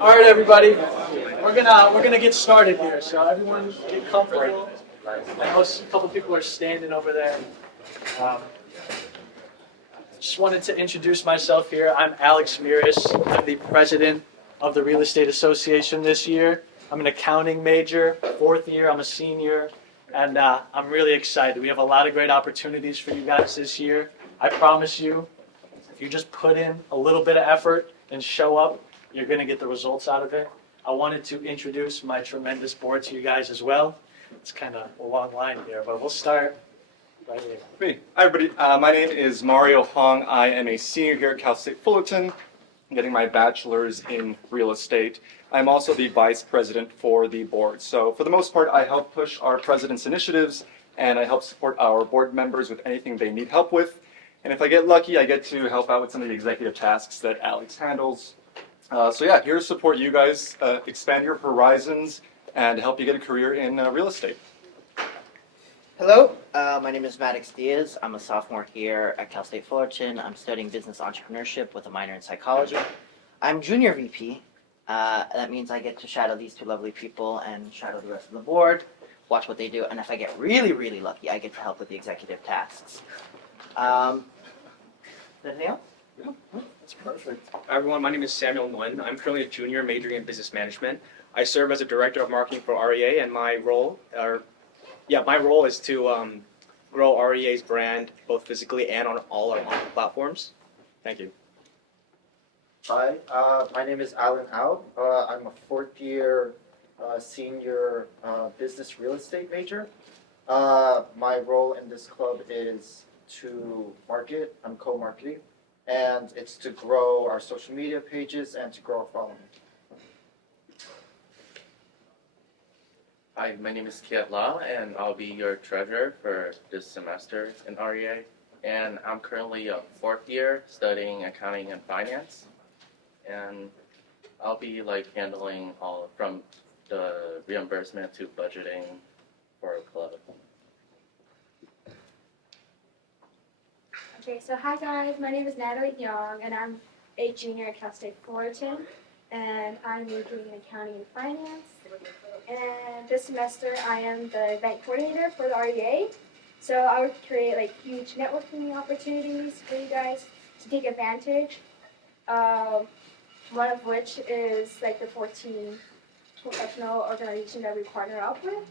All right, everybody, we're gonna get started here. So everyone, get comfortable. I know a couple people are standing over there. Um, just wanted to introduce myself here. I'm Alex Miris. I'm the president of the Real Estate Association this year. I'm an accounting major, fourth year. I'm a senior, and I'm really excited. We have a lot of great opportunities for you guys this year. I promise you, if you just put in a little bit of effort and show up, you're going to get the results out of it. I wanted to introduce my tremendous board to you guys as well. It's kind of a long line here, but we'll start right here. Me. Hi, everybody. My name is Mario Hong. I am a senior here at Cal State Fullerton, getting my bachelor's in real estate. I'm also the vice president for the board. So for the most part, I help push our president's initiatives, and I help support our board members with anything they need help with. And if I get lucky, I get to help out with some of the executive tasks that Alex handles. So yeah, here to support you guys, expand your horizons, and help you get a career in real estate. Hello, my name is Maddox Diaz. I'm a sophomore here at Cal State Fullerton. I'm studying business entrepreneurship with a minor in psychology. I'm junior VP. That means I get to shadow these two lovely people and shadow the rest of the board, watch what they do, and if I get really, really lucky, I get to help with the executive tasks. Anything else? Yeah, that's perfect. Hi everyone, my name is Samuel Nguyen. I'm currently a junior majoring in business management. I serve as a director of marketing for REA, and my role is to grow REA's brand both physically and on all our online platforms. Thank you. Hi, my name is Alan Au. I'm a fourth year senior business real estate major. My role in this club is to market. I'm co-marketing, and it's to grow our social media pages and to grow our following. Hi, my name is Kiat La, and I'll be your treasurer for this semester in REA. And I'm currently a fourth year studying accounting and finance. And I'll be handling all from the reimbursement to budgeting for a club. Okay, so hi guys, my name is Natalie Young, and I'm a junior at Cal State Fullerton, and I'm majoring in accounting and finance. And this semester, I am the event coordinator for the REA. So I would create huge networking opportunities for you guys to take advantage. One of which is the 14 professional organizations that we partner up with.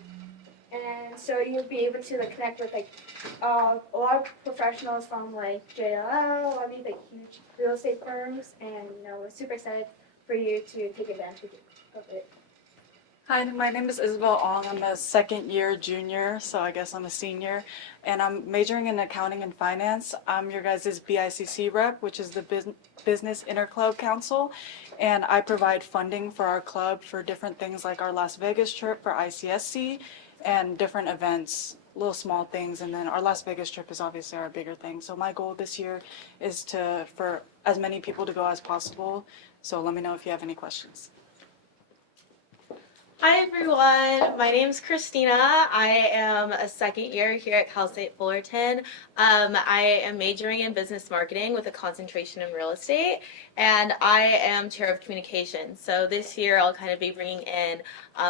And so you'll be able to connect with a lot of professionals from JLL, a lot of these huge real estate firms, and we're super excited for you to take advantage of it. Hi, my name is Isabel Ong. I'm a second year junior, so I guess I'm a senior, and I'm majoring in accounting and finance. I'm your guys' BICC rep, which is the Business Interclub Council, and I provide funding for our club for different things like our Las Vegas trip for ICSC and different events, little small things, and then our Las Vegas trip is obviously our bigger thing. So my goal this year is for as many people to go as possible, so let me know if you have any questions. Hi everyone, my name is Christina. I am a second year here at Cal State Fullerton. I am majoring in business marketing with a concentration in real estate, and I am chair of communications. So this year I'll kind of be bringing in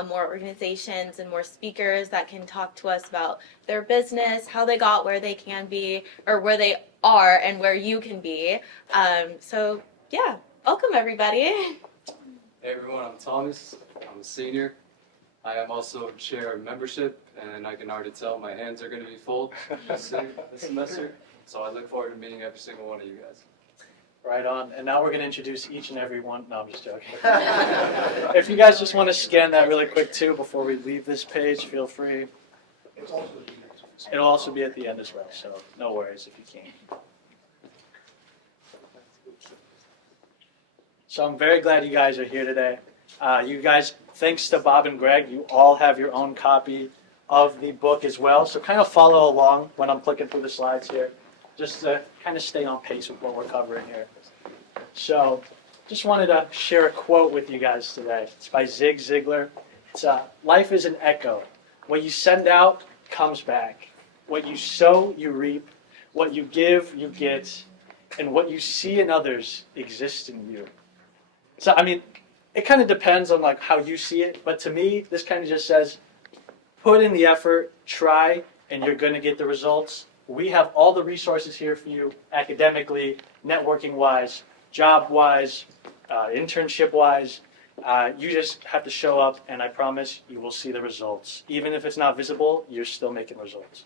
more organizations and more speakers that can talk to us about their business, how they got where they can be, or where they are and where you can be. So yeah, welcome everybody. Hey everyone, I'm Thomas. I'm a senior. I am also chair of membership, and I can already tell my hands are going to be full this semester. So I look forward to meeting every single one of you guys. Right on. And now we're going to introduce each and every one. No, I'm just joking. If you guys just want to scan that really quick too before we leave this page, feel free. It'll also be at the end as well, so no worries if you can't. So I'm very glad you guys are here today. You guys, thanks to Bob and Greg, you all have your own copy of the book as well. So kind of follow along when I'm clicking through the slides here, just to kind of stay on pace with what we're covering here. So just wanted to share a quote with you guys today. It's by Zig Ziglar. It's life is an echo. What you send out comes back. What you sow, you reap. What you give, you get. And what you see in others exists in you. So, it kind of depends on like how you see it, but to me, this kind of just says, put in the effort, try, and you're going to get the results. We have all the resources here for you academically, networking wise, job wise, internship wise. You just have to show up, and I promise you will see the results. Even if it's not visible, you're still making results.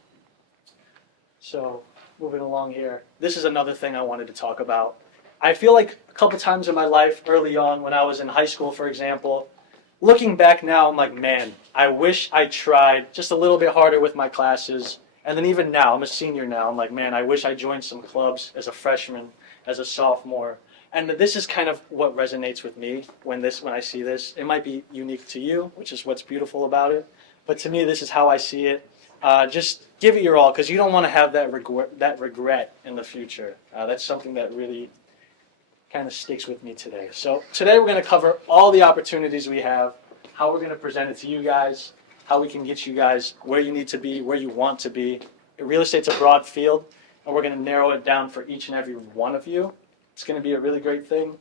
So, moving along here, this is another thing I wanted to talk about. I feel like a couple times in my life, early on, when I was in high school, for example, looking back now, I'm like, man, I wish I tried just a little bit harder with my classes. And then even now, I'm a senior now, I'm like, man, I wish I joined some clubs as a freshman, as a sophomore. And this is kind of what resonates with me when I see this. It might be unique to you, which is what's beautiful about it. But to me, this is how I see it. Just give it your all, because you don't want to have that regret in the future. That's something that really kind of sticks with me today. So today we're going to cover all the opportunities we have, how we're going to present it to you guys, how we can get you guys where you need to be, where you want to be. Real estate's a broad field, and we're going to narrow it down for each and every one of you. It's going to be a really great thing.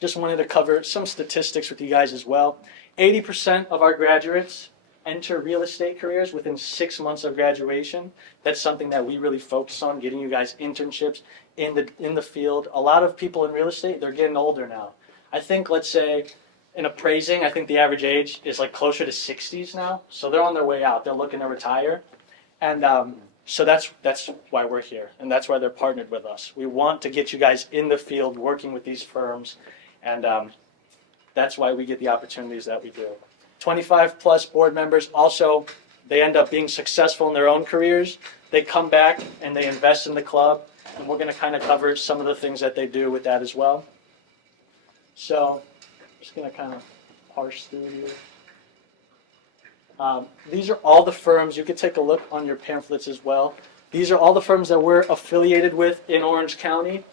Just wanted to cover some statistics with you guys as well. 80% of our graduates enter real estate careers within 6 months of graduation. That's something that we really focus on, getting you guys internships in the field. A lot of people in real estate, they're getting older now. I think, let's say, in appraising, I think the average age is like closer to 60s now. So they're on their way out. They're looking to retire. And so that's why we're here. And that's why they're partnered with us. We want to get you guys in the field working with these firms. And that's why we get the opportunities that we do. 25 plus board members also, they end up being successful in their own careers. They come back and they invest in the club. And we're going to kind of cover some of the things that they do with that as well. So just going to kind of parse through here. These are all the firms. You can take a look on your pamphlets as well. These are all the firms that we're affiliated with in Orange County.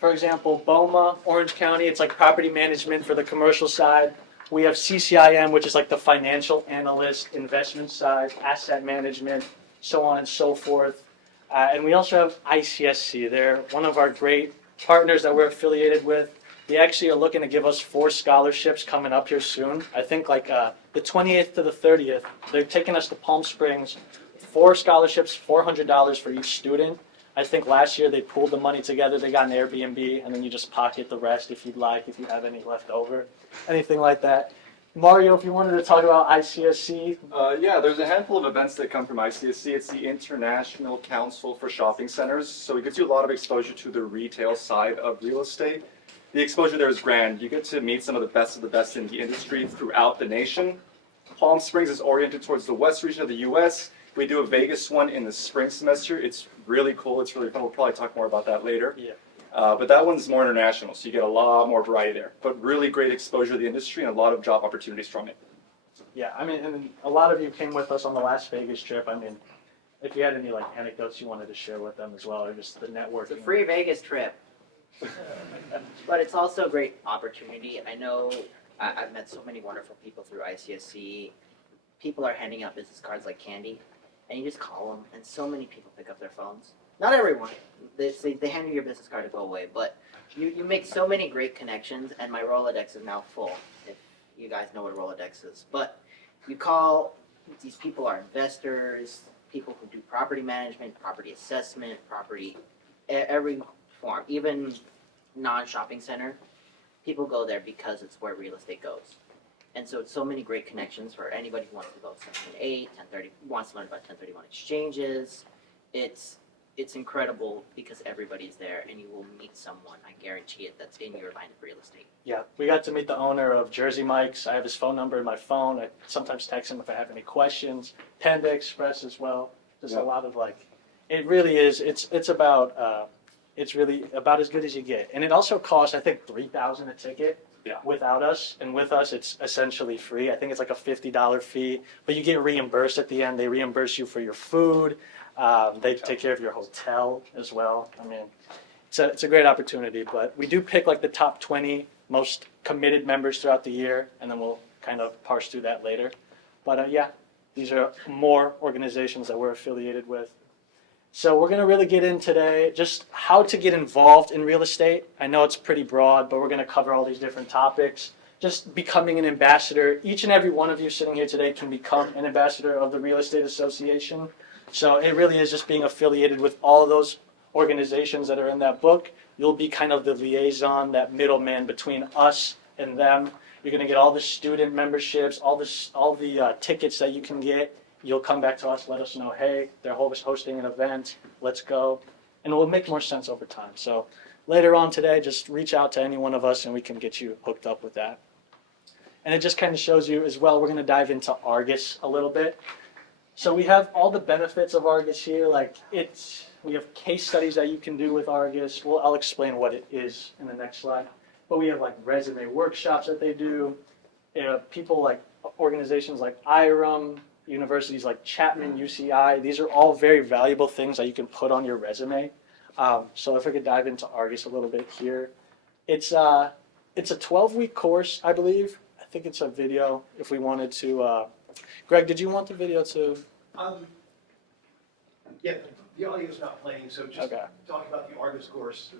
For example, BOMA, Orange County, it's like property management for the commercial side. We have CCIM, which is like the financial analyst, investment side, asset management, so on and so forth. And we also have ICSC. They're one of our great partners that we're affiliated with. They actually are looking to give us 4 scholarships coming up here soon. I think like the 28th to the 30th, they're taking us to Palm Springs. 4 scholarships, $400 for each student. I think last year they pooled the money together. They got an Airbnb, and then you just pocket the rest if you'd like, if you have any left over, anything like that. Mario, if you wanted to talk about ICSC. Yeah, there's a handful of events that come from ICSC. It's the International Council for Shopping Centers. So it gives you a lot of exposure to the retail side of real estate. The exposure there is grand. You get to meet some of the best in the industry throughout the nation. Palm Springs is oriented towards the west region of the U.S. We do a Vegas one in the spring semester. It's really cool. It's really fun. We'll probably talk more about that later. Yeah. But that one's more international, so you get a lot more variety there. But really great exposure to the industry and a lot of job opportunities from it. Yeah, I mean, and a lot of you came with us on the last Vegas trip. I mean, if you had any like anecdotes you wanted to share with them as well, or just the networking. It's a free Vegas trip. But it's also a great opportunity. I know I've met so many wonderful people through ICSC. People are handing out business cards like candy, and you just call them, and so many people pick up their phones. Not everyone. They hand you your business card to go away, but you make so many great connections, and my Rolodex is now full, if you guys know what a Rolodex is. But you call, these people are investors, people who do property management, property assessment, every form, even non-shopping center. People go there because it's where real estate goes. And so it's so many great connections for anybody who wants to go Section 8, 1030, wants to learn about 1031 exchanges. It's incredible because everybody's there and you will meet someone, I guarantee it, that's in your line of real estate. Yeah, we got to meet the owner of Jersey Mike's. I have his phone number in my phone. I sometimes text him if I have any questions. Panda Express as well. Just a lot of like, it really is. It's about it's really about as good as you get. And it also costs, I think, $3,000 a ticket. Yeah. Without us, and with us, it's essentially free. I think it's like a $50 fee, but you get reimbursed at the end. They reimburse you for your food. They take care of your hotel as well. I mean, it's a great opportunity, but we do pick like the top 20 most committed members throughout the year, and then we'll kind of parse through that later. But yeah, these are more organizations that we're affiliated with. So we're going to really get in today just how to get involved in real estate. I know it's pretty broad, but we're going to cover all these different topics. just becoming an ambassador. Each and every one of you sitting here today can become an ambassador of the Real Estate Association. So it really is just being affiliated with all those organizations that are in that book. You'll be kind of the liaison, that middleman between us and them. You're going to get all the student memberships, all the tickets that you can get. You'll come back to us, let us know, hey, they're hosting an event, let's go. And it will make more sense over time. So later on today, just reach out to any one of us and we can get you hooked up with that. And it just kind of shows you as well, we're going to dive into Argus a little bit. So we have all the benefits of Argus here. We have case studies that you can do with Argus. I'll explain what it is in the next slide. But we have like resume workshops that they do. People like organizations like IRM, universities like Chapman, UCI. These are all very valuable things that you can put on your resume. So if we could dive into Argus a little bit here. It's a 12-week course, I believe. I think it's a video if we wanted to. Greg, did you want the video too? Yeah, the audio's not playing, so just Okay. talk about the Argus course.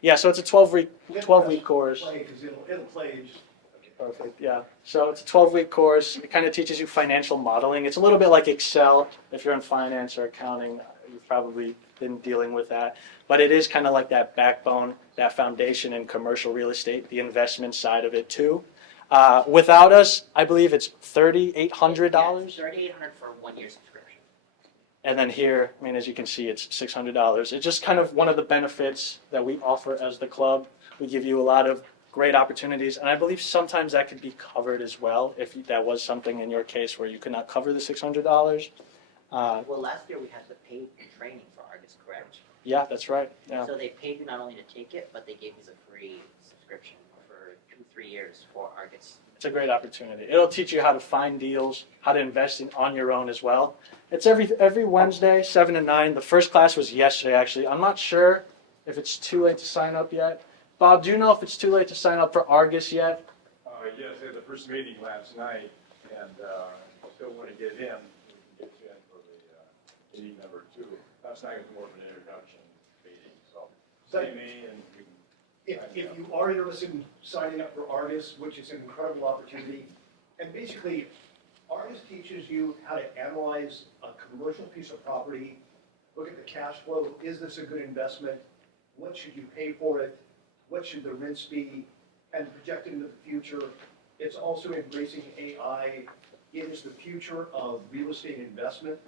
Yeah, so it's a 12-week course. Play, because it'll play. Just, okay. Perfect, yeah. So it's a 12-week course. It kind of teaches you financial modeling. It's a little bit like Excel. If you're in finance or accounting, you've probably been dealing with that. But it is kind of like that backbone, that foundation in commercial real estate, the investment side of it too. Without us, I believe it's $3,800. Yeah, $3,800 for 1 year subscription. And then here, I mean, as you can see, it's $600. It's just kind of one of the benefits that we offer as the club. We give you a lot of great opportunities, and I believe sometimes that could be covered as well if that was something in your case where you could not cover the $600. Well, last year we had the paid training for Argus, correct? Yeah, that's right. Yeah. So they paid you not only to take it, but they gave you the free subscription for 2-3 years for Argus. It's a great opportunity. It'll teach you how to find deals, how to invest on your own as well. It's every Wednesday, 7 to 9. The first class was yesterday, actually. I'm not sure if it's too late to sign up yet. Bob, do you know if it's too late to sign up for Argus yet? Yes, I had the first meeting last night, and still want to get in. We can get you in for the meeting number 2. Last night was more of an introduction meeting, so see me and we can. if you are interested in signing up for Argus, which is an incredible opportunity, and basically, Argus teaches you how to analyze a commercial piece of property, look at the cash flow. Is this a good investment? What should you pay for it? What should the rents be? And project into the future. It's also embracing AI. It is the future of real estate investment.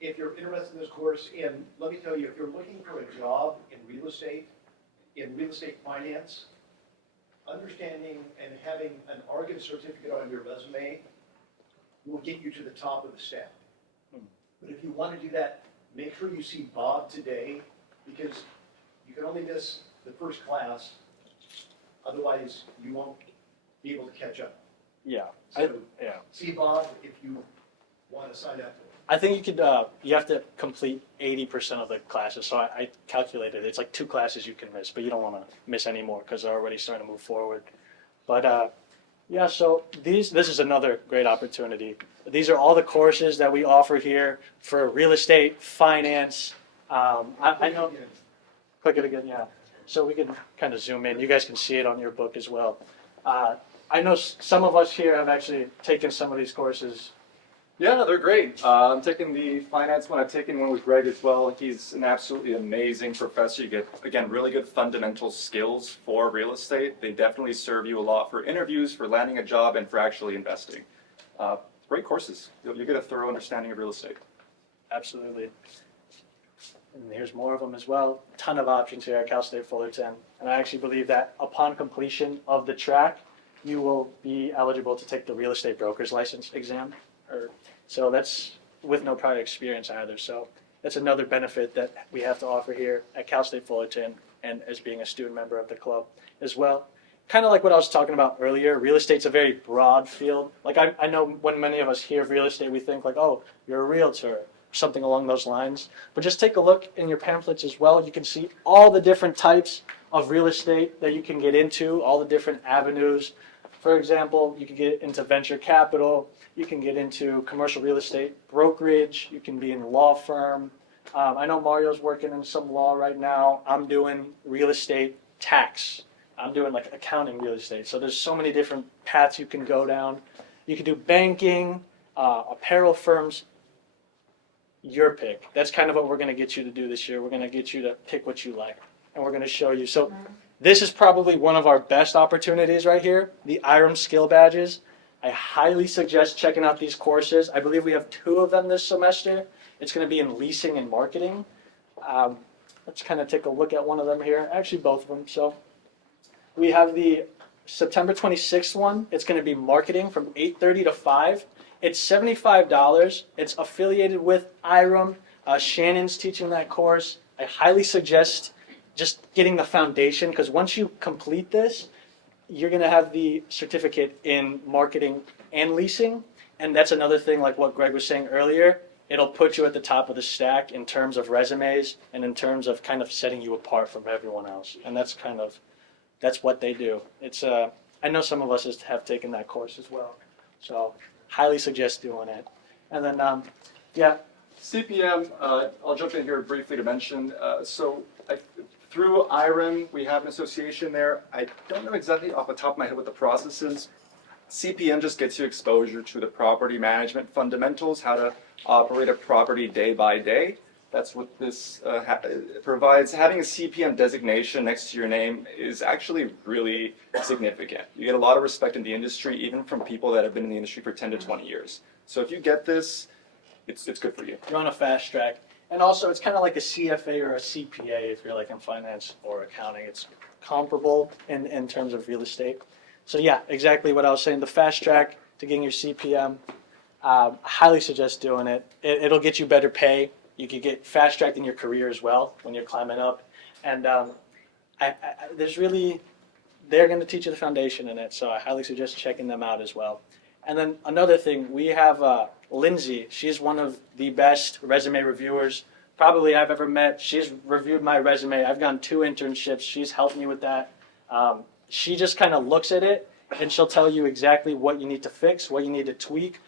If you're interested in this course, and let me tell you, if you're looking for a job in real estate finance, understanding and having an Argus certificate on your resume will get you to the top of the stack. But if you want to do that, make sure you see Bob today, because you can only miss the first class. Otherwise, you won't be able to catch up. Yeah. So Yeah. see Bob if you want to sign up. I think you could. You have to complete 80% of the classes. So I calculated it's like 2 classes you can miss, but you don't want to miss any more because they're already starting to move forward. But yeah, so this is another great opportunity. These are all the courses that we offer here for real estate, finance. I know. Click it again, yeah. So we can kind of zoom in. You guys can see it on your book as well. I know some of us here have actually taken some of these courses. Yeah, they're great. I'm taking the finance one. I've taken one with Greg as well. He's an absolutely amazing professor. You get, again, really good fundamental skills for real estate. They definitely serve you a lot for interviews, for landing a job, and for actually investing. Great courses. You'll get a thorough understanding of real estate. Absolutely. And here's more of them as well. A ton of options here at Cal State Fullerton. And I actually believe that upon completion of the track, you will be eligible to take the real estate broker's license exam. So that's with no prior experience either. So that's another benefit that we have to offer here at Cal State Fullerton and as being a student member of the club as well. Kind of like what I was talking about earlier, real estate's a very broad field. Like I know when many of us hear of real estate, we think like, oh, you're a realtor, something along those lines. But just take a look in your pamphlets as well. You can see all the different types of real estate that you can get into, all the different avenues. For example, you can get into venture capital, you can get into commercial real estate brokerage, you can be in a law firm. I know Mario's working in some law right now. I'm doing real estate tax I'm doing like accounting real estate. So there's so many different paths you can go down. You can do banking, apparel firms, your pick. That's kind of what we're going to get you to do this year. We're going to get you to pick what you like, and we're going to show you. So this is probably one of our best opportunities right here, the IRM skill badges. I highly suggest checking out these courses. I believe we have 2 of them this semester. It's going to be in leasing and marketing. Let's kind of take a look at one of them here. Actually, both of them. So we have the September 26th one. It's going to be marketing from 8:30 to 5. It's $75. It's affiliated with IRM. Shannon's teaching that course. I highly suggest just getting the foundation, because once you complete this, you're going to have the certificate in marketing and leasing. And that's another thing, like what Greg was saying earlier. It'll put you at the top of the stack in terms of resumes and in terms of kind of setting you apart from everyone else. And that's what they do. It's I know some of us have taken that course as well. So highly suggest doing it. And then, yeah. CPM, I'll jump in here briefly to mention. Through IRM, we have an association there. I don't know exactly off the top of my head what the process is. CPM just gets you exposure to the property management fundamentals, how to operate a property day by day. That's what this provides. Having a CPM designation next to your name is actually really significant. You get a lot of respect in the industry, even from people that have been in the industry for 10 to 20 years. So if you get this, it's good for you. You're on a fast track. And also, it's kind of like a CFA or a CPA if you're like in finance or accounting. It's comparable in terms of real estate. So yeah, exactly what I was saying. The fast track to getting your CPM, I highly suggest doing it. It'll get you better pay. You could get fast tracked in your career as well when you're climbing up. And they're going to teach you the foundation in it. So I highly suggest checking them out as well. And then another thing, we have Lindsay. She's one of the best resume reviewers probably I've ever met. She's reviewed my resume. I've gone 2 internships. She's helped me with that. She just kind of looks at it, and she'll tell you exactly what you need to fix, what you need to tweak.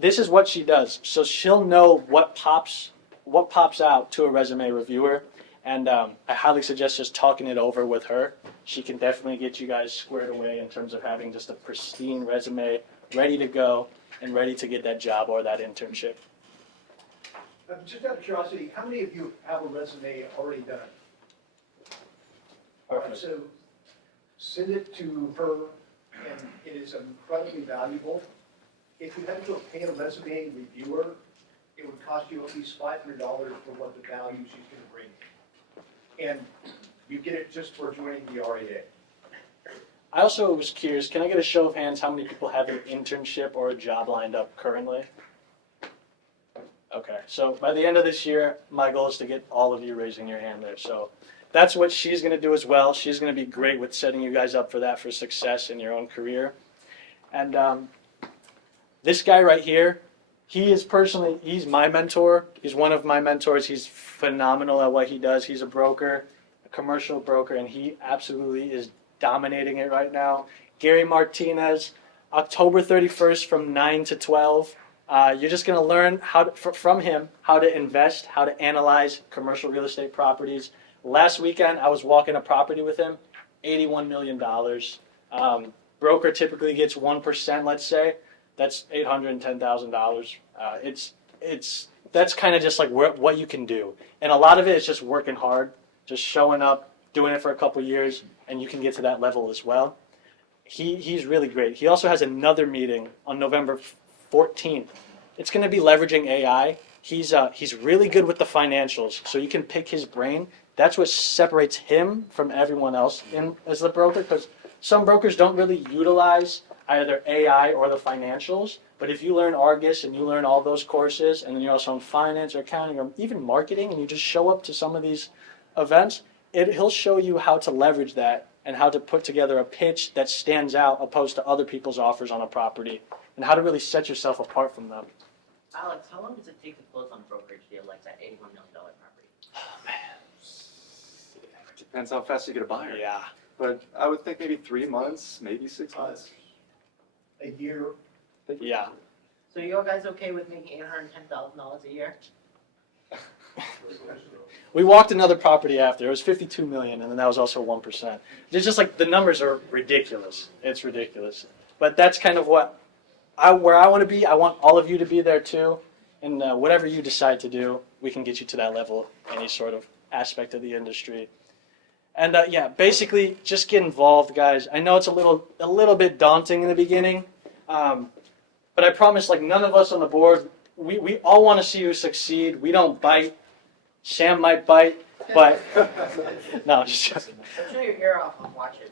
This is what she does. So she'll know what pops out to a resume reviewer. And I highly suggest just talking it over with her. She can definitely get you guys squared away in terms of having just a pristine resume, ready to go and ready to get that job or that internship. Just out of curiosity, how many of you have a resume already done? All right, so send it to her, and it is incredibly valuable. If you had to go pay a resume reviewer, it would cost you at least $500 for what the value she's going to bring. And you get it just for joining the REA. I also was curious, can I get a show of hands how many people have an internship or a job lined up currently? Okay, so by the end of this year, my goal is to get all of you raising your hand there. So that's what she's going to do as well. She's going to be great with setting you guys up for that, for success in your own career. And this guy right here, he's my mentor. He's one of my mentors. He's phenomenal at what he does. He's a broker, a commercial broker, and he absolutely is dominating it right now. Gary Martinez, October 31st from 9 to 12. You're just going to learn from him how to invest, how to analyze commercial real estate properties. Last weekend, I was walking a property with him, $81 million. Broker typically gets 1%, let's say. That's $810,000. That's kind of just like what you can do. And a lot of it is just working hard, just showing up, doing it for a couple years, and you can get to that level as well. He's really great. He also has another meeting on November 14th. It's going to be leveraging AI. He's really good with the financials, so you can pick his brain. That's what separates him from everyone else as the broker, because some brokers don't really utilize either AI or the financials. But if you learn Argus and you learn all those courses, and then you're also in finance or accounting or even marketing, and you just show up to some of these events, he'll show you how to leverage that and how to put together a pitch that stands out opposed to other people's offers on a property, and how to really set yourself apart from them. Alex, how long does it take to close on a brokerage deal like that $81 million property? Oh, man. Depends how fast you get a buyer. Yeah. But I would think maybe 3 months, maybe 6 months. A year. Yeah. So you guys okay with making $810,000 a year? We walked another property after. It was 52 million, and then that was also 1%. It's just like the numbers are ridiculous. It's ridiculous. But that's kind of where I want to be. I want all of you to be there too. And whatever you decide to do, we can get you to that level, any sort of aspect of the industry. And yeah, basically, just get involved, guys. I know it's a little bit daunting in the beginning, but I promise, like, none of us on the board, we all want to see you succeed. We don't bite. Sam might bite, but no, just Show your hair off and watch it.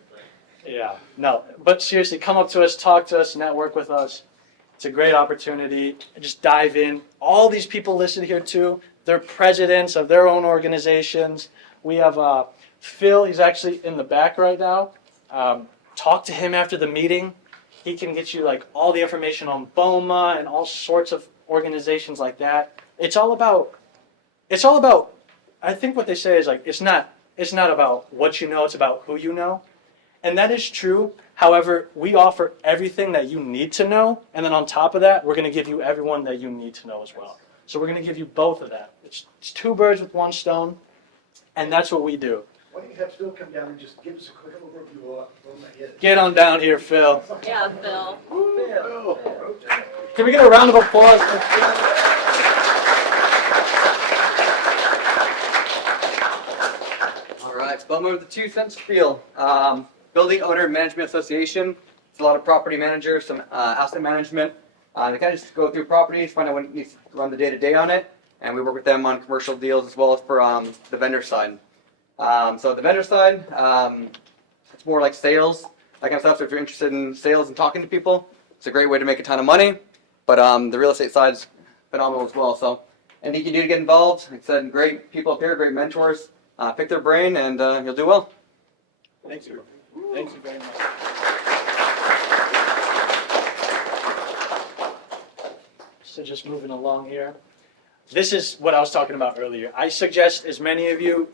yeah, no. But seriously, come up to us, talk to us, network with us. It's a great opportunity. Just dive in. All these people listed here too, they're presidents of their own organizations. We have Phil, he's actually in the back right now. Talk to him after the meeting. He can get you like all the information on BOMA and all sorts of organizations like that. It's all about, I think what they say is like, it's not about what you know, it's about who you know. And that is true. However, we offer everything that you need to know. And then on top of that, we're going to give you everyone that you need to know as well. So we're going to give you both of that. It's two birds with one stone. And that's what we do. Why don't you have Phil come down and just give us a quick overview of what that is? Get on down here, Phil. Yeah, Phil. Can we get a round of applause? All right, BOMA with the 2 cents spiel. Building Owner Management Association. It's a lot of property managers, some asset management. They kind of just go through properties, find out what needs to run the day-to-day on it, and we work with them on commercial deals as well as for the vendor side. So the vendor side, it's more like sales, that kind of stuff. So if you're interested in sales and talking to people, it's a great way to make a ton of money. But the real estate side is phenomenal as well. So anything you can do to get involved, like I said, great people up here, great mentors. Pick their brain and you'll do well. Thank you. Thank you very much. So just moving along here. This is what I was talking about earlier. I suggest as many of you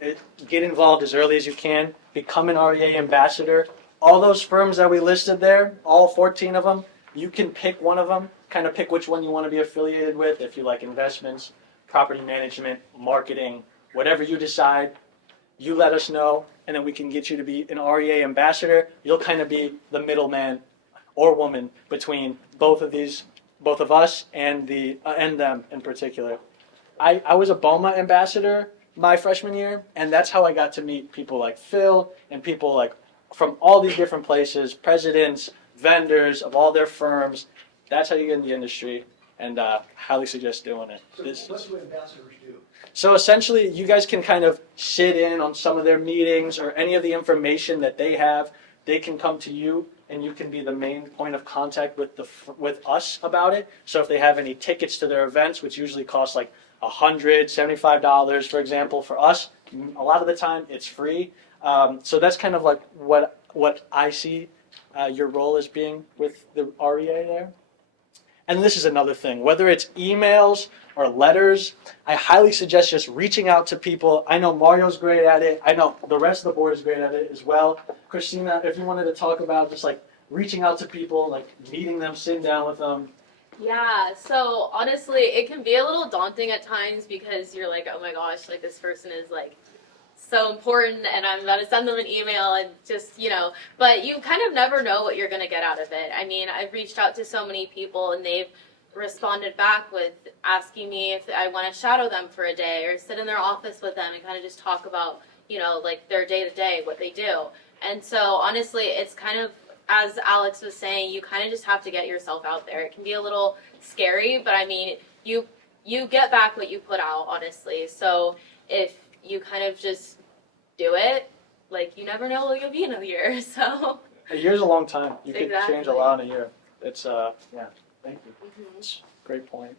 get involved as early as you can. Become an REA ambassador. All those firms that we listed there, all 14 of them, you can pick one of them, kind of pick which one you want to be affiliated with. If you like investments, property management, marketing, whatever you decide, you let us know, and then we can get you to be an REA ambassador. You'll kind of be the middleman or woman between both of us and them in particular. I was a BOMA ambassador my freshman year, and that's how I got to meet people like Phil and people like from all these different places, presidents, vendors of all their firms. That's how you get in the industry, and highly suggest doing it. So what do ambassadors do? So essentially, you guys can kind of sit in on some of their meetings or any of the information that they have. They can come to you, and you can be the main point of contact with us about it. So if they have any tickets to their events, which usually cost like $175, for example, for us, a lot of the time it's free. So that's kind of like what I see your role as being with the REA there. And this is another thing, whether it's emails or letters, I highly suggest just reaching out to people. I know Mario's great at it. I know the rest of the board is great at it as well. Christina, if you wanted to talk about just like reaching out to people, like meeting them, sitting down with them. Yeah, so honestly, it can be a little daunting at times because you're like, oh my gosh, like this person is like so important and I'm about to send them an email and just, but you kind of never know what you're going to get out of it. I mean, I've reached out to so many people and they've responded back with asking me if I want to shadow them for a day or sit in their office with them and kind of just talk about, like their day to day, what they do. And so honestly, it's kind of, as Alex was saying, you kind of just have to get yourself out there. It can be a little scary, but I mean, you get back what you put out, honestly. So if you kind of just do it, like you never know where you'll be in a year. So A year's a long time. You could Exactly. change a lot in a year. It's yeah. Thank you. It's a great point.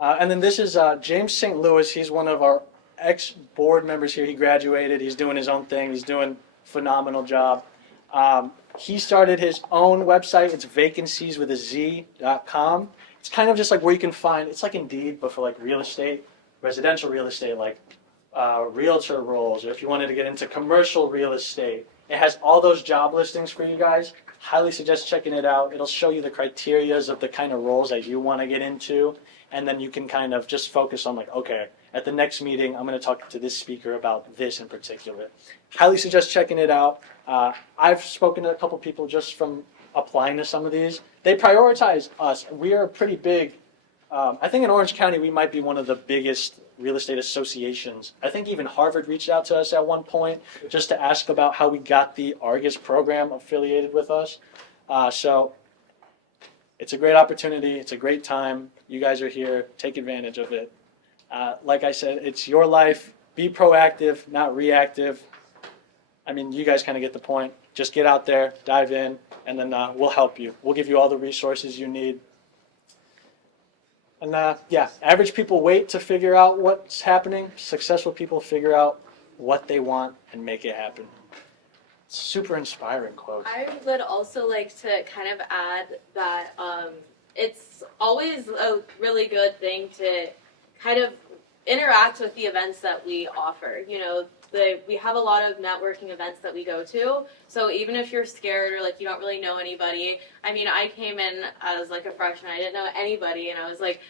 And then this is James St. Louis. He's one of our ex-board members here. He graduated. He's doing his own thing. He's doing a phenomenal job. He started his own website. It's vacancies.com. It's kind of just like where you can find, it's like Indeed, but for like real estate, residential real estate, like realtor roles, or if you wanted to get into commercial real estate. It has all those job listings for you guys. Highly suggest checking it out. It'll show you the criterias of the kind of roles that you want to get into. and then you can kind of just focus on like, okay, at the next meeting, I'm going to talk to this speaker about this in particular. Highly suggest checking it out. I've spoken to a couple people just from applying to some of these. They prioritize us. We are pretty big. I think in Orange County, we might be one of the biggest real estate associations. I think even Harvard reached out to us at one point just to ask about how we got the Argus program affiliated with us. So it's a great opportunity. It's a great time. You guys are here. Take advantage of it. Like I said, it's your life. Be proactive, not reactive. I mean, you guys kind of get the point. Just get out there, dive in, and then we'll help you. We'll give you all the resources you need. And yeah, average people wait to figure out what's happening. Successful people figure out what they want and make it happen. Super inspiring quote. I would also like to kind of add that it's always a really good thing to kind of interact with the events that we offer. You know, we have a lot of networking events that we go to. So even if you're scared or like you don't really know anybody, I mean, I came in as like a freshman, I didn't know anybody, and I was like,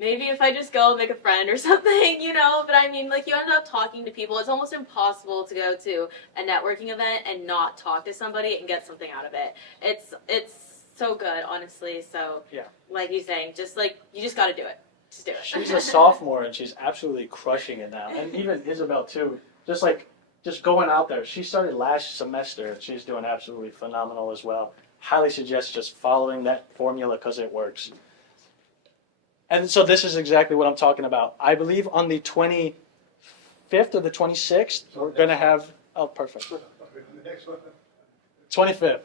maybe if I just go and make a friend or something, you know, but I mean, like, you end up talking to people. It's almost impossible to go to a networking event and not talk to somebody and get something out of it. It's so good, honestly. So, Yeah. like you're saying, just like, you just got to do it. Just do it. She's a sophomore and she's absolutely crushing it now. And even Isabel too. Just going out there. She started last semester and she's doing absolutely phenomenal as well. Highly suggest just following that formula because it works. And so this is exactly what I'm talking about. I believe on the 25th or the 26th, we're going to have, oh, perfect. The next one. 25th.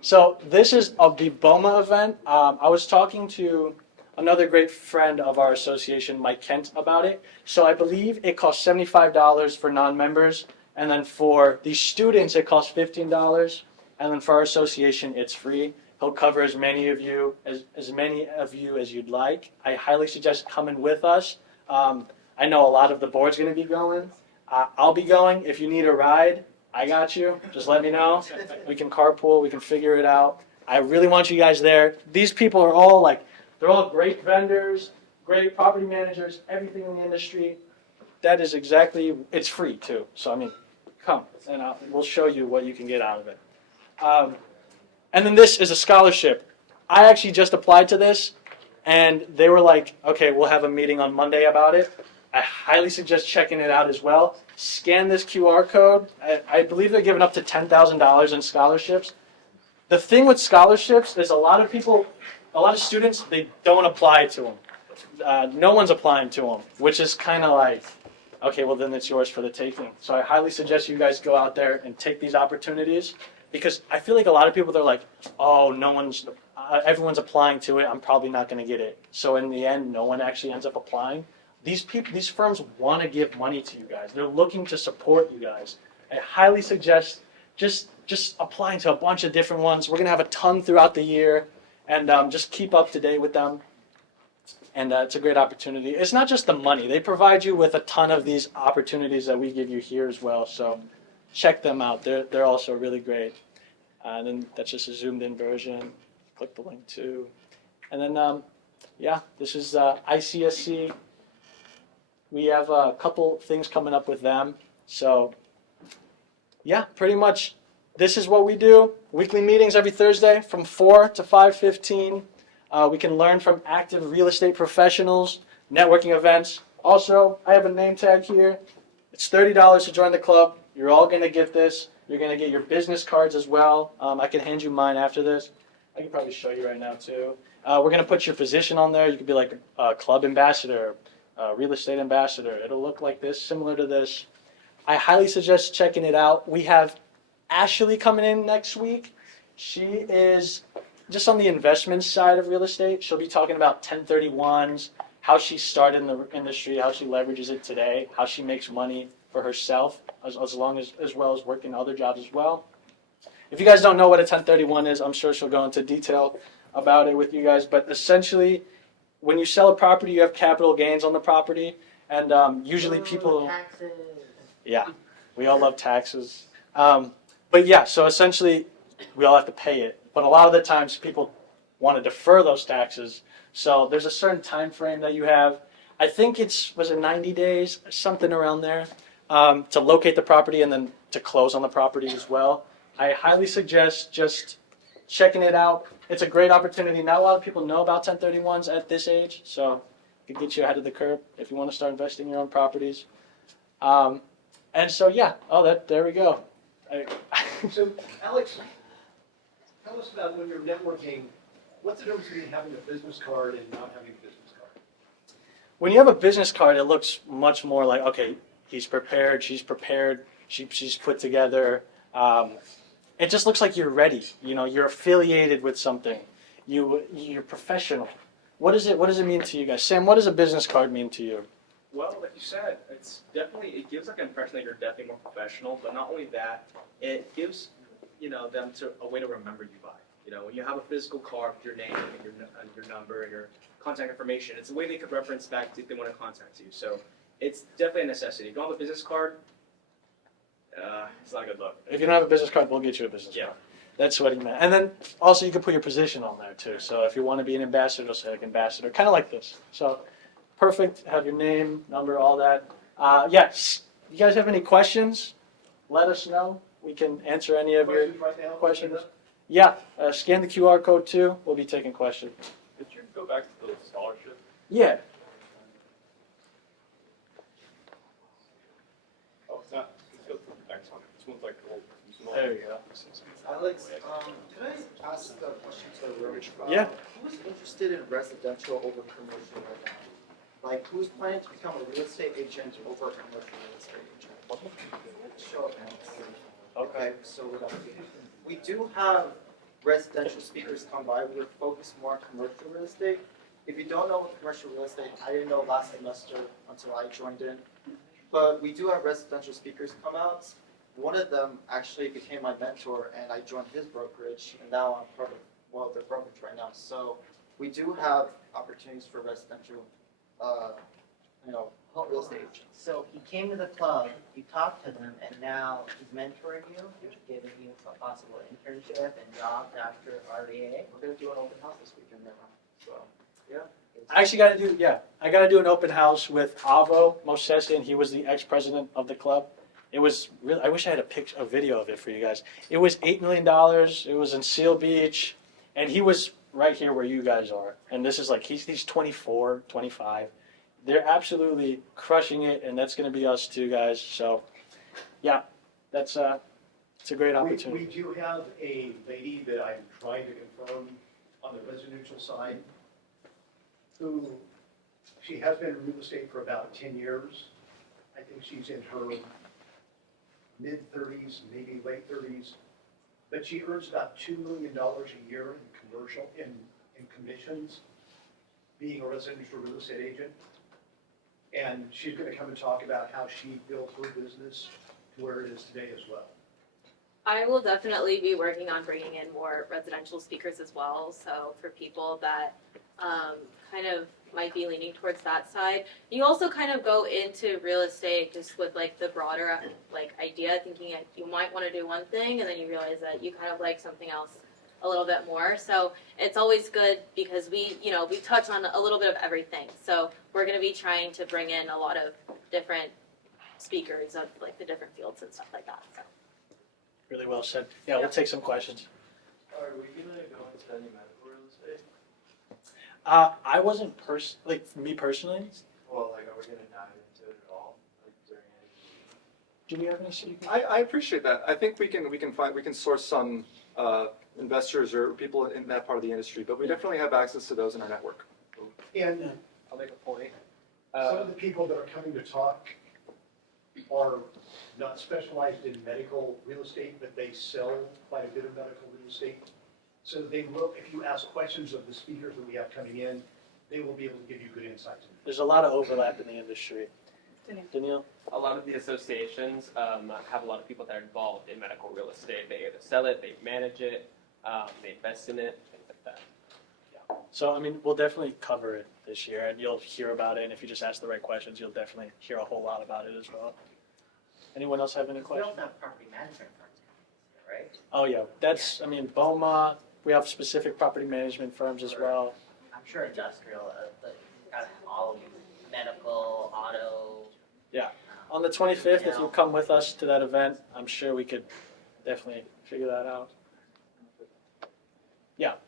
So this is the BOMA event. I was talking to another great friend of our association, Mike Kent, about it. So I believe it costs $75 for non-members. And then for the students, it costs $15. And then for our association, it's free. He'll cover as many of you as you'd like. I highly suggest coming with us. I know a lot of the board's going to be going. I'll be going. If you need a ride, I got you. Just let me know. We can carpool. We can figure it out. I really want you guys there. These people are all they're all great vendors, great property managers, everything in the industry. That is exactly, it's free too. So I mean, come and we'll show you what you can get out of it. And then this is a scholarship. I actually just applied to this, and they were like, okay, we'll have a meeting on Monday about it. I highly suggest checking it out as well. Scan this QR code. I believe they're giving up to $10,000 in scholarships. The thing with scholarships is a lot of students, they don't apply to them. No one's applying to them, which is kind of like, okay, well then it's yours for the taking. So I highly suggest you guys go out there and take these opportunities. Because I feel like a lot of people, they're like, oh, everyone's applying to it. I'm probably not going to get it. So in the end, no one actually ends up applying. These firms want to give money to you guys. They're looking to support you guys. I highly suggest just applying to a bunch of different ones. We're going to have a ton throughout the year, and just keep up to date with them. And it's a great opportunity. It's not just the money. They provide you with a ton of these opportunities that we give you here as well. So check them out. They're also really great. And then that's just a zoomed in version. Click the link too. And then, yeah, this is ICSC. We have a couple things coming up with them. So, yeah, pretty much this is what we do. Weekly meetings every Thursday from 4 to 5:15. We can learn from active real estate professionals, networking events. Also, I have a name tag here. It's $30 to join the club. You're all going to get this. You're going to get your business cards as well. I can hand you mine after this. I can probably show you right now too. We're going to put your position on there. You could be like a club ambassador, real estate ambassador. It'll look like this, similar to this. I highly suggest checking it out. We have Ashley coming in next week. She is just on the investment side of real estate. She'll be talking about 1031s, how she started in the industry, how she leverages it today, how she makes money for herself, as well as working other jobs as well. If you guys don't know what a 1031 is, I'm sure she'll go into detail about it with you guys. But essentially, when you sell a property, you have capital gains on the property, and usually people. Taxes. Yeah, we all love taxes. But yeah, so essentially, we all have to pay it. But a lot of the times, people want to defer those taxes. So there's a certain time frame that you have. I think was it 90 days, something around there, to locate the property and then to close on the property as well. I highly suggest just checking it out. It's a great opportunity. Not a lot of people know about 1031s at this age, so it can get you ahead of the curve if you want to start investing in your own properties. And so, yeah, there we go. So, Alex, tell us about when you're networking, what's the difference between having a business card and not having a business card? When you have a business card, it looks much more like, okay, he's prepared, she's prepared, she's put together. It just looks like you're ready. You know, you're affiliated with something. You're professional. What does it mean to you guys? Sam, what does a business card mean to you? Well, like you said, it gives like an impression that you're definitely more professional, but not only that, it gives, them a way to remember you by. When you have a physical card with your name and your number and your contact information, it's a way they could reference back if they want to contact you. So it's definitely a necessity. If you don't have a business card, it's not a good look. If you don't have a business card, we'll get you a business card. That's what he meant. And then also you can put your position on there too. So if you want to be an ambassador, it'll say like ambassador, kind of like this. So perfect. Have your name, number, all that. Yes. You guys have any questions? Let us know. We can answer any of your Questions right now? questions. Yeah. Scan the QR code too. We'll be taking questions. Could you go back to the scholarship? Yeah. Oh, it's not. Let's go to the next one. This one's like a little small. There you go. Alex, can I ask a question to the room? Yeah. Who's interested in residential over commercial right now? Like, who's planning to become a real estate agent over a commercial real estate agent? Show of hands. Okay, so we do have residential speakers come by. We're focused more on commercial real estate. If you don't know what commercial real estate, I didn't know last semester until I joined in. But we do have residential speakers come out. One of them actually became my mentor, and I joined his brokerage, and now I'm part of, their brokerage right now. So we do have opportunities for residential, real estate agents. So he came to the club, you talked to them, and now he's mentoring you, he's giving you a possible internship and jobs after REA. We're gonna do an open house this weekend, so, yeah. I actually got to do an open house with Avo Mosesi, and he was the ex-president of the club. It was really, I wish I had a video of it for you guys. It was $8 million. It was in Seal Beach, and he was right here where you guys are. And this is like, he's 24, 25. They're absolutely crushing it, and that's going to be us too, guys. So, yeah, it's a great opportunity. We do have a lady that I'm trying to confirm on the residential side, who, she has been in real estate for about 10 years. I think she's in her mid-30s, maybe late 30s, but she earns about $2 million a year in commercial, in commissions, being a residential real estate agent. And she's going to come and talk about how she built her business to where it is today as well. I will definitely be working on bringing in more residential speakers as well. So for people that kind of might be leaning towards that side, you also kind of go into real estate just with like the broader idea, thinking that you might want to do one thing and then you realize that you kind of like something else a little bit more. So it's always good because we touch on a little bit of everything. So we're going to be trying to bring in a lot of different speakers of like the different fields and stuff like that. So. Really well said. Yeah, we'll take some questions. Are we gonna go into any medical real estate? I wasn't me personally. Well, like, are we gonna dive into it at all? Like, during any? Do we have any speakers? I appreciate that. I think we can source some investors or people in that part of the industry, but we definitely have access to those in our network. And I'll make a point. some of the people that are coming to talk are not specialized in medical real estate, but they sell quite a bit of medical real estate. So they will, if you ask questions of the speakers that we have coming in, they will be able to give you good insights. There's a lot of overlap in the industry. Danielle? A lot of the associations have a lot of people that are involved in medical real estate. They either sell it, they manage it, they invest in it, things like that. So, I mean, we'll definitely cover it this year, and you'll hear about it, and if you just ask the right questions, you'll definitely hear a whole lot about it as well. Anyone else have any We questions? also have property management firms, right? Oh, yeah, that's, I mean, BOMA, We have specific property management firms as well. I'm sure industrial, got all medical, auto. On the 25th, if you come with us to that event, I'm sure we could definitely figure that out.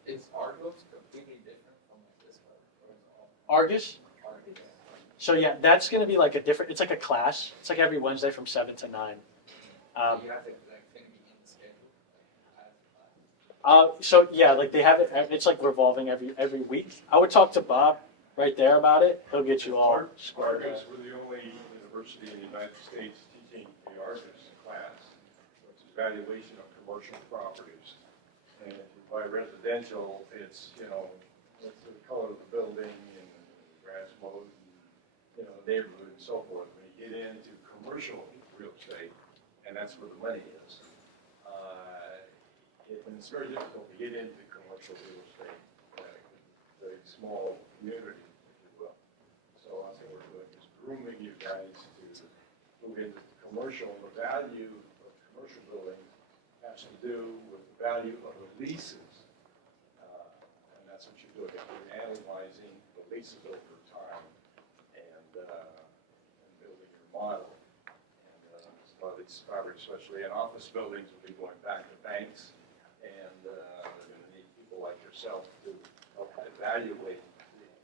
Is Argos completely different from this one? Or is it all Argus? Argos? So yeah, that's going to be like a different, it's like a class. It's like every Wednesday from 7 to 9. Do you have to like thing be in the schedule? Like, So yeah, like they have it, it's like revolving every week. I would talk to Bob right there about it. He'll get you all squared away. Argus, we're the only university in the United States teaching the Argus class, which is valuation of commercial properties. And if you buy residential, it's, what's the color of the building and grass mowed, and, neighborhood and so forth. When you get into commercial real estate, and that's where the money is, and it's very difficult to get into commercial real estate, the small community, if you will. So I think we're doing is grooming you guys to move into commercial. The value of commercial buildings has to do with the value of the leases. And that's what you're doing. You're analyzing the leases over time and building your model. And a lot of these properties, especially in office buildings, will be going back to banks. And they're going to need people like yourself to help evaluate these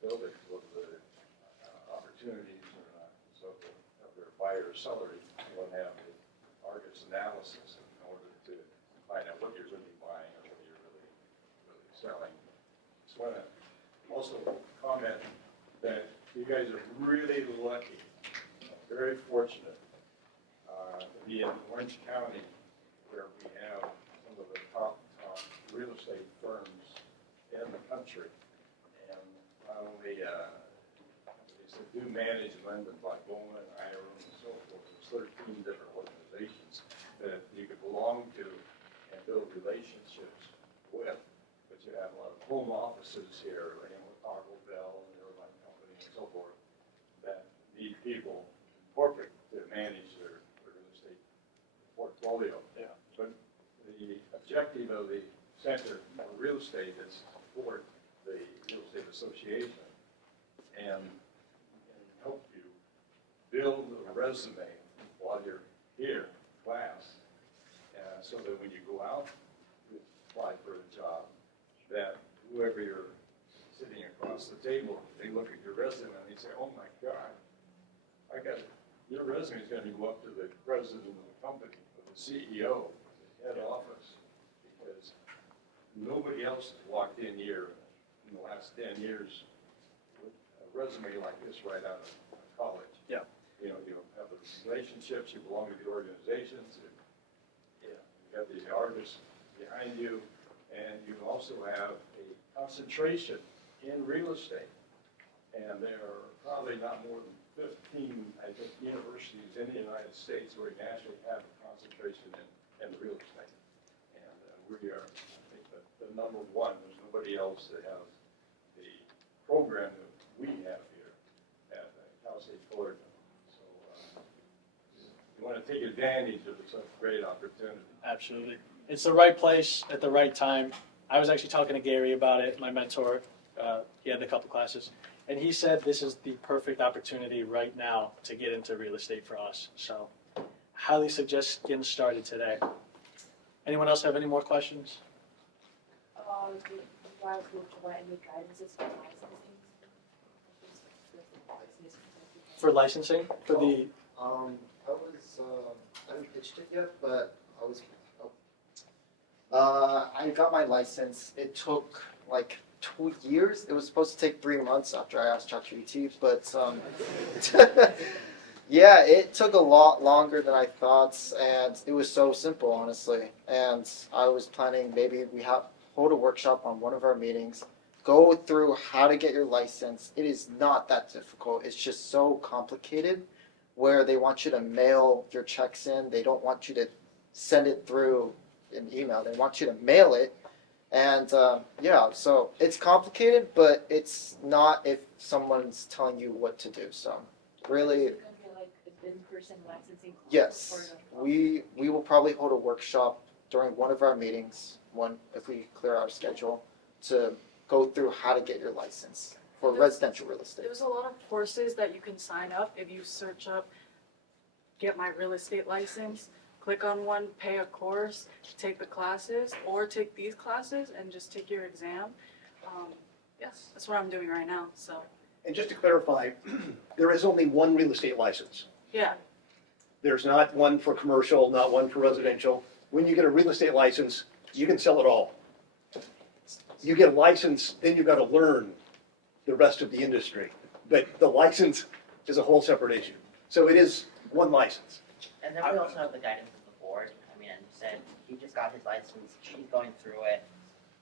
buildings, what the opportunities or not. So if they're a buyer or seller, you want to have the Argus analysis in order to find out what you're really buying or what you're really selling. Just want to also comment that you guys are really lucky, very fortunate to be in Orange County, where we have some of the top real estate firms in the country. And not only companies that do manage land like Bowman, Iron, and so forth, there's 13 different organizations that you could belong to and build relationships with. But you have a lot of home offices here, with Taco Bell and Irvine Company and so forth, that need people in corporate to manage their real estate portfolio. Yeah. But the objective of the Center for Real Estate is to support the Real Estate Association and help you build a resume while you're here in class, so that when you go out to apply for a job, that whoever you're sitting across the table, they look at your resume and they say, "Oh my God, your resume is going to go up to the president of the company, or the CEO, the head office," because nobody else has walked in here in the last 10 years with a resume like this right out of college. Yeah. You have the relationships, you belong to the organizations, you have the artists behind you, and you also have a concentration in real estate. And there are probably not more than 15, I think, universities in the United States where you actually have a concentration in real estate. And we are, I think, the number one. There's nobody else that has the program that we have here at Cal State Fullerton. So you want to take advantage of such a great opportunity. Absolutely. It's the right place at the right time. I was actually talking to Gary about it, my mentor. He had a couple classes. And he said this is the perfect opportunity right now to get into real estate for us. So highly suggest getting started today. Anyone else have any more questions? Do you guys will provide any guidances for licensing? For licensing? For the I haven't pitched it yet, but I got my license. It took like 2 years. It was supposed to take 3 months after I asked ChatGPT, but yeah, it took a lot longer than I thought, and it was so simple, honestly. And I was planning maybe hold a workshop on one of our meetings, go through how to get your license. It is not that difficult. It's just so complicated, where they want you to mail your checks in. They don't want you to send it through an email. They want you to mail it. And yeah, so it's complicated, but it's not if someone's telling you what to do. So really, Is it going to be like an in-person licensing? yes, we will probably hold a workshop during one of our meetings, if we clear our schedule, to go through how to get your license for residential real estate. There's a lot of courses that you can sign up if you search up get my real estate license, click on one, pay a course, take the classes, or take these classes and just take your exam. Yes, that's what I'm doing right now, so, And just to clarify, there is only one real estate license. yeah. There's not one for commercial, not one for residential. When you get a real estate license, you can sell it all. You get a license, then you've got to learn the rest of the industry. But the license is a whole separate issue. So it is one license. And then we also have the guidance of the board. I mean, you said he just got his license, she's going through it.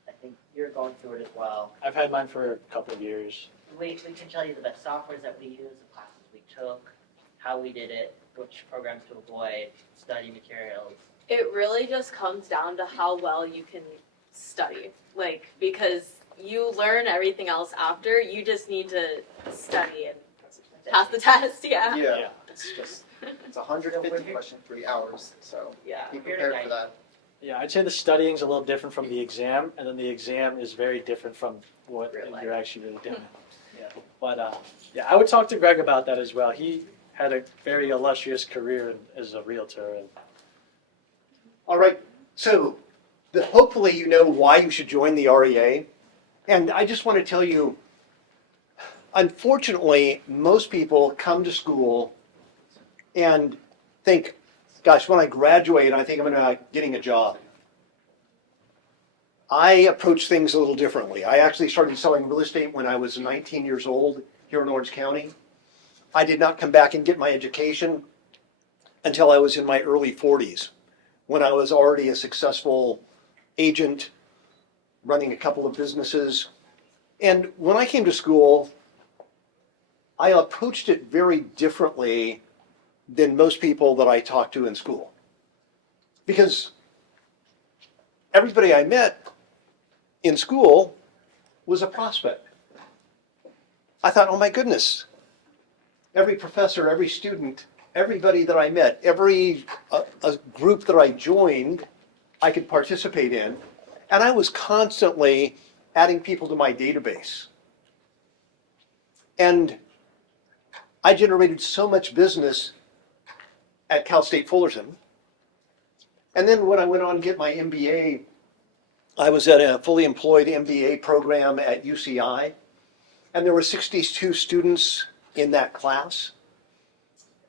I think you're going through it as well. I've had mine for a couple of years. We can tell you the best softwares that we use, the classes we took, how we did it, which programs to avoid, study materials. It really just comes down to how well you can study, like, because you learn everything else after, you just need to study and pass the test, yeah. Yeah, it's 150 questions, 3 hours, so Yeah. be prepared for that. Yeah, I'd say the studying's a little different from the exam, and then the exam is very different from what Real life. you're actually really doing. Yeah. But yeah, I would talk to Greg about that as well. He had a very illustrious career as a realtor. And All right, so hopefully you know why you should join the REA. And I just want to tell you, unfortunately, most people come to school and think, gosh, when I graduate, I think I'm going to getting a job. I approach things a little differently. I actually started selling real estate when I was 19 years old here in Orange County. I did not come back and get my education until I was in my early 40s, when I was already a successful agent, running a couple of businesses. And when I came to school, I approached it very differently than most people that I talked to in school. Because everybody I met in school was a prospect. I thought, oh my goodness, every professor, every student, everybody that I met, every a group that I joined, I could participate in. And I was constantly adding people to my database. And I generated so much business at Cal State Fullerton. And then when I went on to get my MBA, I was at a fully employed MBA program at UCI. And there were 62 students in that class.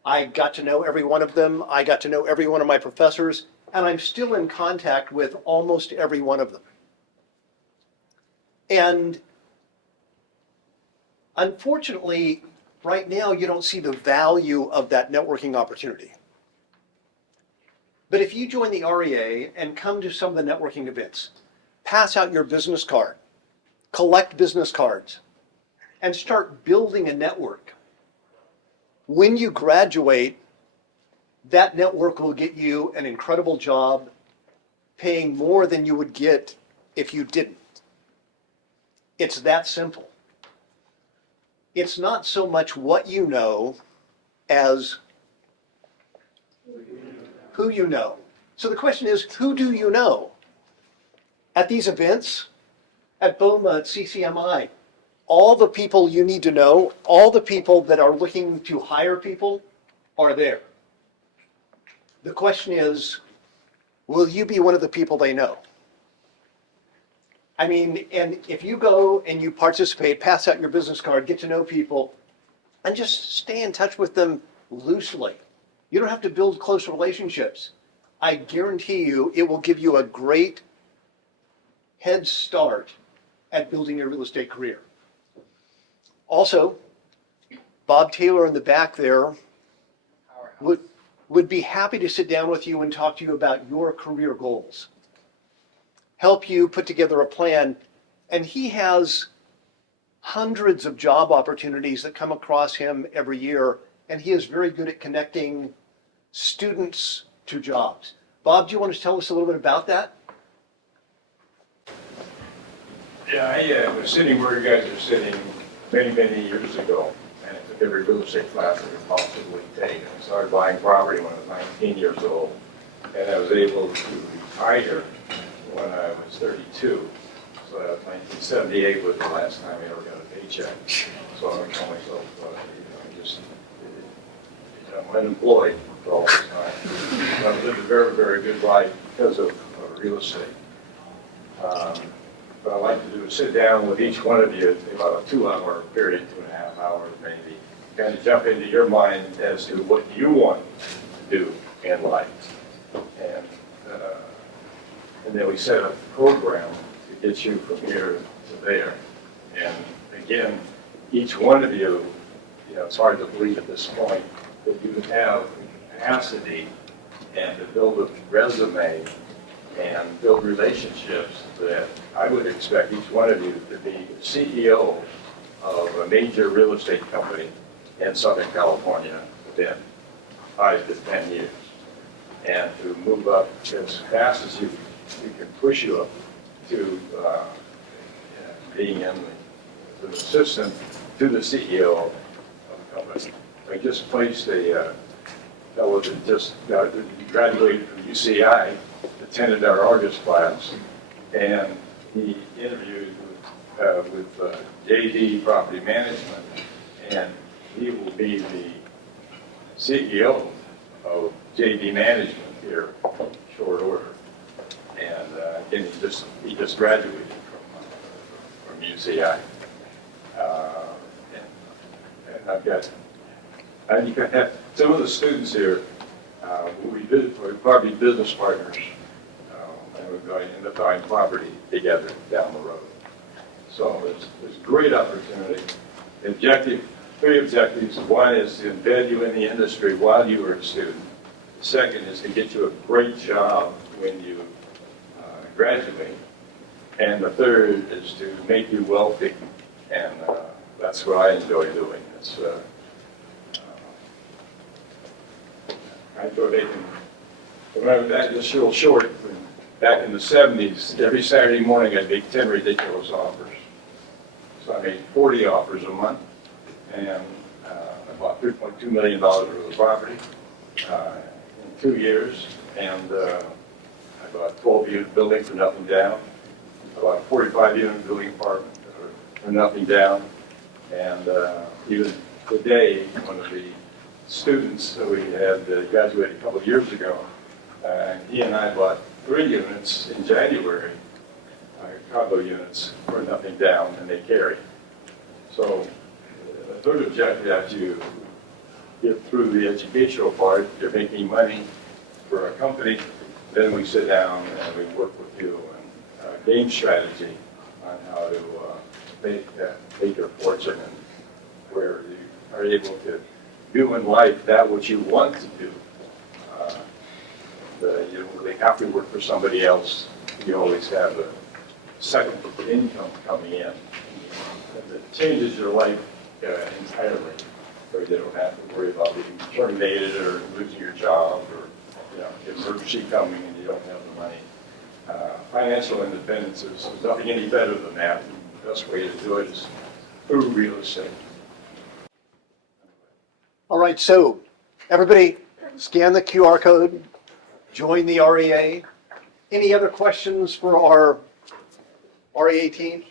I got to know every one of them. I got to know every one of my professors. And I'm still in contact with almost every one of them. And unfortunately, right now, you don't see the value of that networking opportunity. But if you join the REA and come to some of the networking events, pass out your business card, collect business cards, and start building a network. When you graduate, that network will get you an incredible job, paying more than you would get if you didn't. It's that simple. It's not so much what you know as who you know. So the question is, who do you know? At these events, at BOMA, at CCMI, all the people you need to know, all the people that are looking to hire people are there. The question is, will you be one of the people they know? I mean, and if you go and you participate, pass out your business card, get to know people, and just stay in touch with them loosely. You don't have to build close relationships. I guarantee you it will give you a great head start at building your real estate career. Also, Bob Taylor in the back there would be happy to sit down with you and talk to you about your career goals. Help you put together a plan. And he has hundreds of job opportunities that come across him every year, and he is very good at connecting students to jobs. Bob, do you want to tell us a little bit about that? Yeah, I was sitting where you guys are sitting many, many years ago, and I took every real estate class I could possibly take. I started buying property when I was 19 years old, and I was able to higher when I was 32. So 1978 was the last time I ever got a paycheck. So I told myself, I'm unemployed for all this time. I've lived a very, very good life because of real estate. What I like to do is sit down with each one of you, about a 2-hour period, 2.5 hours maybe, kind of jump into your mind as to what you want to do in life. And then we set a program to get you from here to there. And again, each one of you, it's hard to believe at this point that you have the capacity and to build a resume and build relationships that I would expect each one of you to be CEO of a major real estate company in Southern California within 5 to 10 years. And to move up as fast as we can push you up to being an assistant to the CEO of the company. I just placed a fellow that just graduated from UCI, attended our August class, and he interviewed with JD Property Management, and he will be the CEO of JD Management here in short order. And again, he just graduated from UCI. And I've got some of the students here we're probably business partners, and we're going to end up buying property together down the road. So it's a great opportunity. Three objectives. One is to embed you in the industry while you are a student. The second is to get you a great job when you graduate. And the third is to make you wealthy. And that's what I enjoy doing. I enjoy making, remember that just real short, back in the 70s, every Saturday morning I'd make 10 ridiculous offers. So I made 40 offers a month, and I bought $3.2 million worth of property in 2 years, and I bought a 12-unit building for nothing down. I bought a 45-unit building apartment for nothing down, and even today, one of the students that we had graduated a couple of years ago, he and I bought 3 units in January, condo units for nothing down, and they carry. So the third objective, after you get through the educational part, you're making money for a company, then we sit down and we work with you on game strategy on how to make your fortune and where you are able to do in life that which you want to do. You don't really have to work for somebody else. You always have a second income coming in. And it changes your life entirely, where you don't have to worry about being terminated or losing your job or emergency coming and you don't have the money. Financial independence is nothing any better than that. The best way to do it is through real estate. All right, so everybody scan the QR code, join the REA. Any other questions for our REA team?